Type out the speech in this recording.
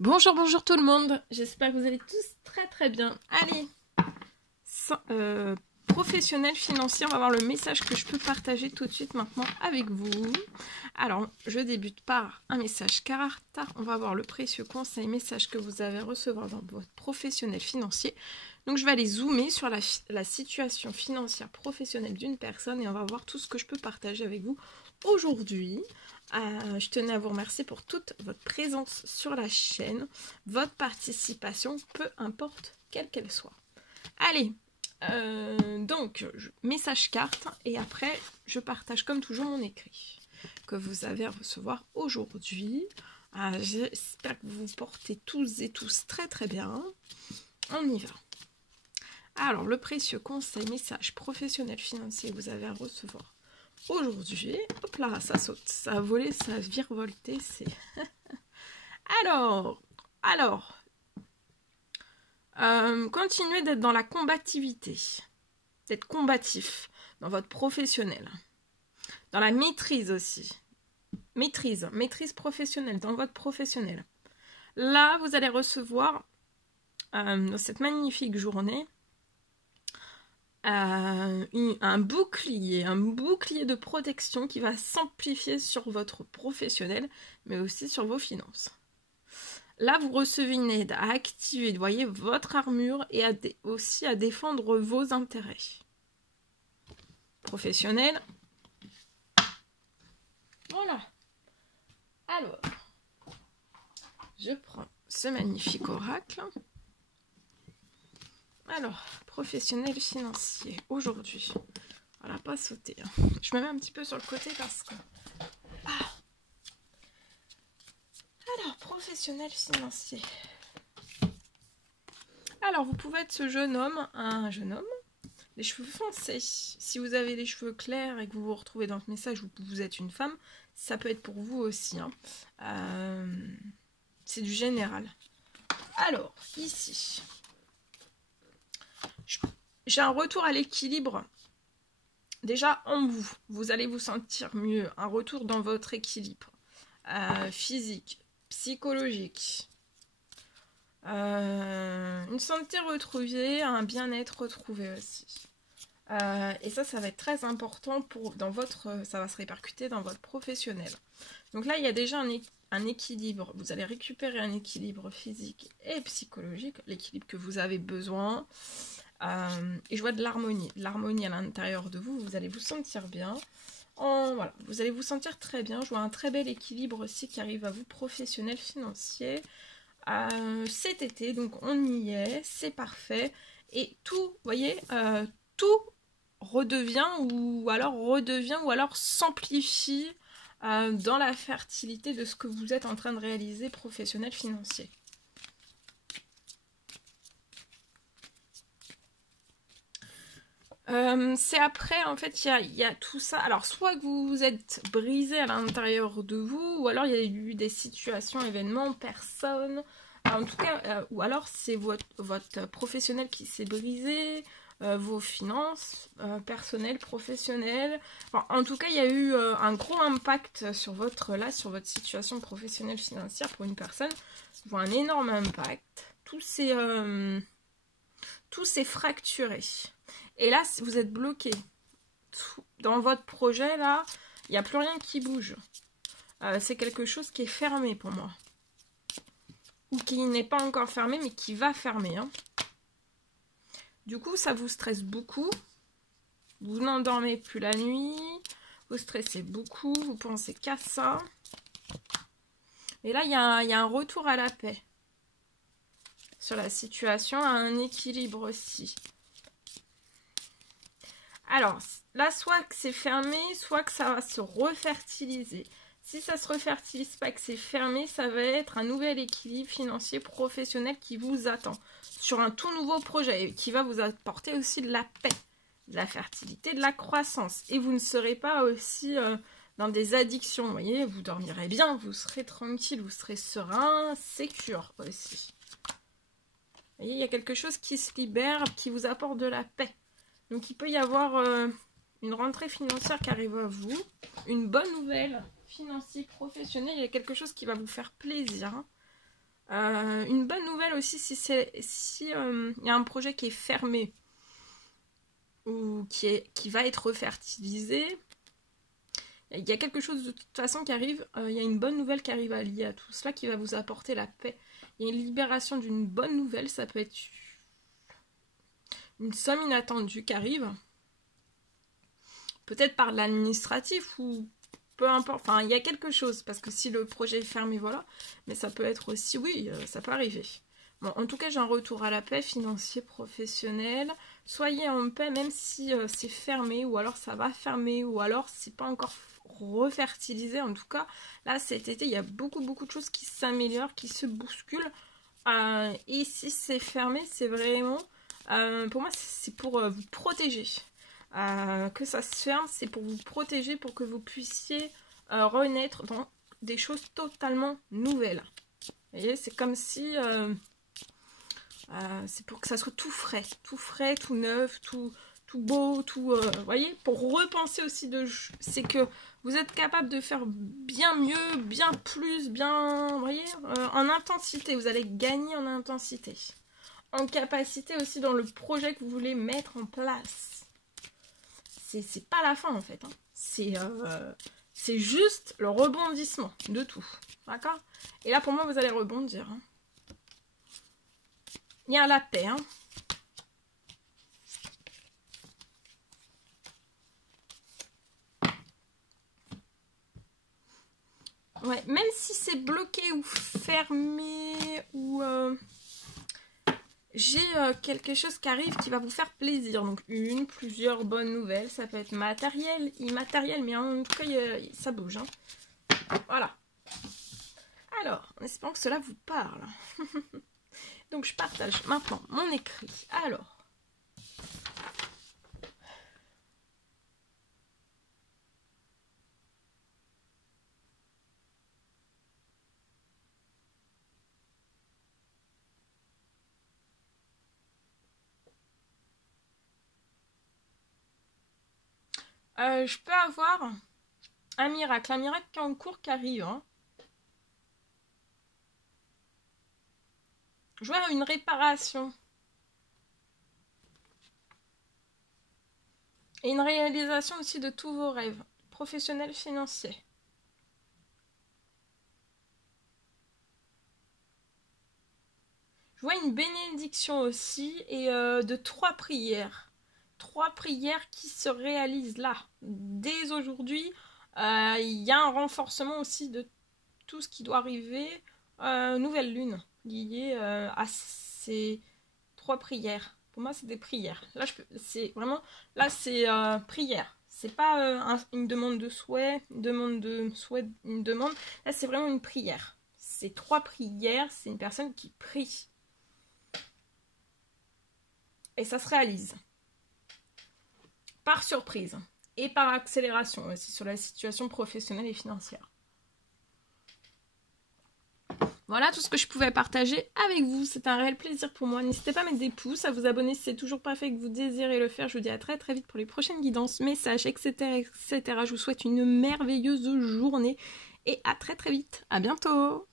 Bonjour, bonjour tout le monde. J'espère que vous allez tous très bien. Allez, professionnel financier, on va voir le message que je peux partager tout de suite maintenant avec vous. Alors, je débute par un message caractère. On va voir le précieux conseil, message que vous allez recevoir dans votre professionnel financier. Donc, je vais aller zoomer sur la situation financière professionnelle d'une personne et on va voir tout ce que je peux partager avec vous aujourd'hui. Je tenais à vous remercier pour toute votre présence sur la chaîne, votre participation, peu importe quelle qu'elle soit. Allez, donc, message carte et après, je partage comme toujours mon écrit que vous avez à recevoir aujourd'hui. J'espère que vous vous portez tous et tous très bien. On y va. Alors, le précieux conseil, message professionnel financier que vous avez à recevoir aujourd'hui. Hop là, ça saute, ça a volé, ça a virevolté, c'est... Alors, continuez d'être dans la combativité, d'être combatif dans votre professionnel, dans la maîtrise aussi, maîtrise professionnelle, dans votre professionnel. Là, vous allez recevoir, dans cette magnifique journée, un bouclier de protection qui va s'amplifier sur votre professionnel, mais aussi sur vos finances. Là, vous recevez une aide à activer, vous voyez, votre armure et aussi à défendre vos intérêts. Professionnel. Voilà. Alors, je prends ce magnifique oracle. Alors, professionnel financier, aujourd'hui. Voilà, pas sauter. Je me mets un petit peu sur le côté parce que... Alors, professionnel financier. Alors, vous pouvez être ce jeune homme, un jeune homme, les cheveux foncés. Si vous avez les cheveux clairs et que vous vous retrouvez dans ce message où vous êtes une femme, ça peut être pour vous aussi. C'est du général. Alors, ici, j'ai un retour à l'équilibre. Déjà, en vous, vous allez vous sentir mieux. Un retour dans votre équilibre physique, psychologique. Une santé retrouvée, un bien-être retrouvé aussi. Et ça va être très important ça va se répercuter dans votre professionnel. Donc là, il y a déjà un équilibre. Vous allez récupérer un équilibre physique et psychologique, l'équilibre que vous avez besoin. Et je vois de l'harmonie à l'intérieur de vous. Vous allez vous sentir bien. Voilà, vous allez vous sentir très bien. Je vois un très bel équilibre aussi qui arrive à vous, professionnel, financier. Cet été, donc on y est, c'est parfait. Et tout, vous voyez, tout redevient ou alors s'amplifie dans la fertilité de ce que vous êtes en train de réaliser, professionnel, financier. C'est après, en fait, il y a tout ça. Alors, soit que vous vous êtes brisé à l'intérieur de vous, ou alors il y a eu des situations, événements, personnes. En tout cas, ou alors c'est votre professionnel qui s'est brisé, vos finances, personnelles, professionnelles. Enfin, en tout cas, il y a eu un gros impact sur votre situation professionnelle financière pour une personne. Je vois un énorme impact. Tout s'est fracturé. Et là, vous êtes bloqué. Dans votre projet, là, il n'y a plus rien qui bouge. C'est quelque chose qui est fermé pour moi. Ou qui n'est pas encore fermé, mais qui va fermer. Du coup, ça vous stresse beaucoup. Vous n'endormez plus la nuit. Vous stressez beaucoup. Vous pensez qu'à ça. Et là, il y a un retour à la paix. Sur la situation, à un équilibre aussi. Alors, là, soit que c'est fermé, soit que ça va se refertiliser. Si ça ne se refertilise pas, que c'est fermé, ça va être un nouvel équilibre financier professionnel qui vous attend. Sur un tout nouveau projet, et qui va vous apporter aussi de la paix, de la fertilité, de la croissance. Et vous ne serez pas aussi dans des addictions, vous voyez, vous dormirez bien, vous serez tranquille, vous serez serein, sécure aussi. Vous voyez, il y a quelque chose qui se libère, qui vous apporte de la paix. Donc, il peut y avoir une rentrée financière qui arrive à vous. Une bonne nouvelle financière, professionnelle. Il y a quelque chose qui va vous faire plaisir. Une bonne nouvelle aussi si y a un projet qui est fermé ou qui va être refertilisé. Il y a quelque chose de toute façon qui arrive, il y a une bonne nouvelle qui arrive liée à tout cela qui va vous apporter la paix. Il y a une libération d'une bonne nouvelle, ça peut être une somme inattendue qui arrive. Peut-être par l'administratif ou peu importe, enfin il y a quelque chose, parce que si le projet est fermé, voilà, mais ça peut être aussi, oui, ça peut arriver. Bon, en tout cas, j'ai un retour à la paix financier, professionnel. Soyez en paix, même si c'est fermé, ou alors ça va fermer, ou alors c'est pas encore refertilisé. En tout cas, là, cet été, il y a beaucoup de choses qui s'améliorent, qui se bousculent. Et si c'est fermé, c'est vraiment, pour moi, c'est pour vous protéger. Que ça se ferme, c'est pour vous protéger, pour que vous puissiez renaître dans des choses totalement nouvelles. Vous voyez, c'est comme si... c'est pour que ça soit tout frais, tout neuf, tout beau, tout... vous voyez, pour repenser aussi c'est que vous êtes capable de faire bien mieux, bien plus, bien... Vous voyez, en intensité, vous allez gagner en intensité. En capacité aussi dans le projet que vous voulez mettre en place. C'est pas la fin en fait, hein. C'est juste le rebondissement de tout, d'accord? Et là pour moi vous allez rebondir, hein. Il y a la paix, hein. Ouais, même si c'est bloqué ou fermé ou... j'ai quelque chose qui arrive qui va vous faire plaisir. Donc plusieurs bonnes nouvelles. Ça peut être matériel, immatériel, mais en tout cas, ça bouge, hein. Voilà. Alors, en espérant que cela vous parle. Donc, je partage maintenant mon écrit. Alors. Je peux avoir un miracle qui est en cours qui arrive, hein. Je vois une réparation. Et une réalisation aussi de tous vos rêves, professionnels, financiers. Je vois une bénédiction aussi et de 3 prières. 3 prières qui se réalisent là. Dès aujourd'hui, il y a un renforcement aussi de tout ce qui doit arriver. Nouvelle lune liée à ces 3 prières. Pour moi, c'est des prières. Là, c'est vraiment... Là, c'est prière. C'est pas une demande de souhait, une demande de souhait, une demande. Là, c'est vraiment une prière. Ces 3 prières, c'est une personne qui prie. Et ça se réalise. Par surprise. Et par accélération aussi sur la situation professionnelle et financière. Voilà tout ce que je pouvais partager avec vous. C'est un réel plaisir pour moi. N'hésitez pas à mettre des pouces, à vous abonner si c'est toujours pas fait et que vous désirez le faire. Je vous dis à très vite pour les prochaines guidances, messages, etc. Je vous souhaite une merveilleuse journée et à très vite. À bientôt.